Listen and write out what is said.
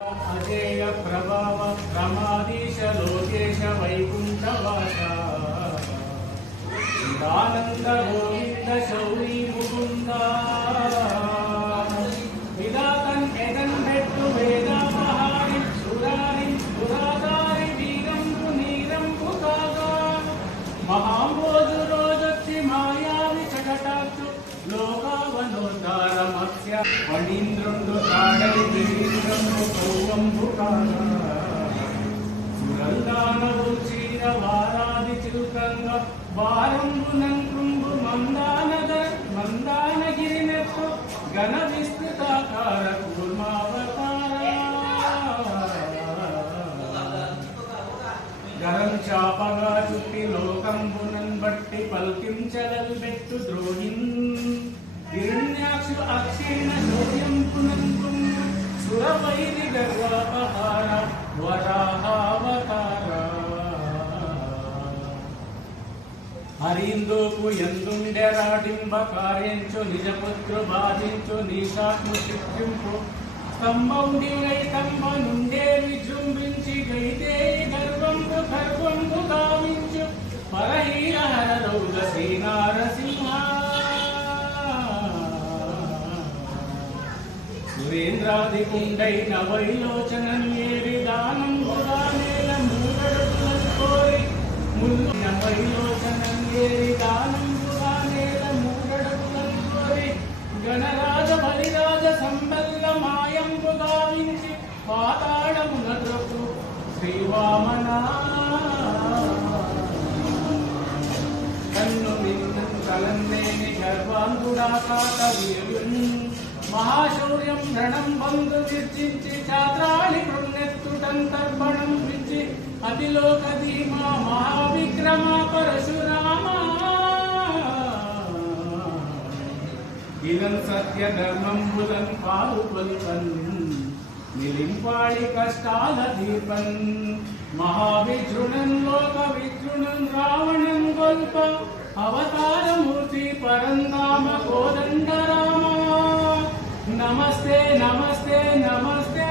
अजेय प्रभाव प्रमादीश लोकेश वैकुंठवास आनंद गोविंद शौरी मुकुंद विदातन एदन भेट्टु वेदापहारि सुरारि पुरादारि वीरं नीरं पुकागा महामोजु रोजत्ति मायावि चकटाक्षु लोकावनोद्धारमस्य फणीन्द्रुंडु ताडै गिरीन्द्रंडु कौवंबुकागा सुरल्दानवु चीर वारादि चिल्कंग वारंबुनंकृंबु मंदानगिरिनेत्तु घन विस्तृताकार कूर्मावतार गरं चापगा चुट्टि लोकंबुनन् बट्टि पल्किंचलल्बेट्टु द्रोहिन् हिरण्याक्षु अक्षेण शौर्यं पुनन्पुं सुरवैरि गर्वापहार वराहावतार हरिंदोपु यंदुंडेराडिंब कार्यंचु निजपुत्र बाधिंचु नीशात्मु चित्रिंपु स्तंभंडिगै स्तंभनुंडे विजृंभिंचि गैते गर्वंबु गर्वंबु गाविंचु परहीर हर रौदसी नारसिंह सुरेंद्रादिकुंडैन वैलोचनन्ये दानंबु दानेल मूगडुलन् कोरि मुल्ल वैलोचनन्ये दानंबु दानेल मूगडुलन् कोरि गणराज बलिराज संबल्ल मायंबु गाविंचि पाताళమునద్రపు శ్రీవామనా కన్ను మిన్నం కలందేని గర్వాంగుడాకాతవీర్యున్ మహాశౌర్యం రణం బంధు విర్చించి ఛాత్రాళి కృణెత్తుటంతర్పణం వించి అతిలోక ధీమా మహావిక్రమ పరశురామ ఇదం సత్య ధర్మంబుదం పాలుకొల్పన్ నిలింపాళి కష్టాల దీపన్ మహావిజృణన్ లోక విజృణన్ రావణన్ గొల్ప అవతారమూర్తి పరంధామ కోదండ రామ నమస్తే నమస్తే నమస్తే